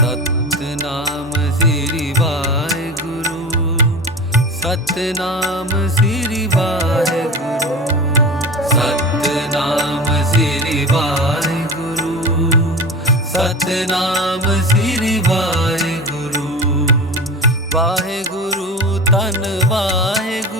ਸਤ ਨਾਮ ਸ੍ਰੀ ਵਾਹਿਗੁਰੂ ਸਤ ਨਾਮ ਸ੍ਰੀ ਵਾਹਿਗੁਰੂ ਸਤ ਨਾਮ ਸ੍ਰੀ ਵਾਹਿਗੁਰੂ ਸਤ ਨਾਮ ਸ੍ਰੀ ਵਾਹਿਗੁਰੂ ਵਾਹਿਗੁਰੂ ਤਨ ਵਾਹਿਗੁਰੂ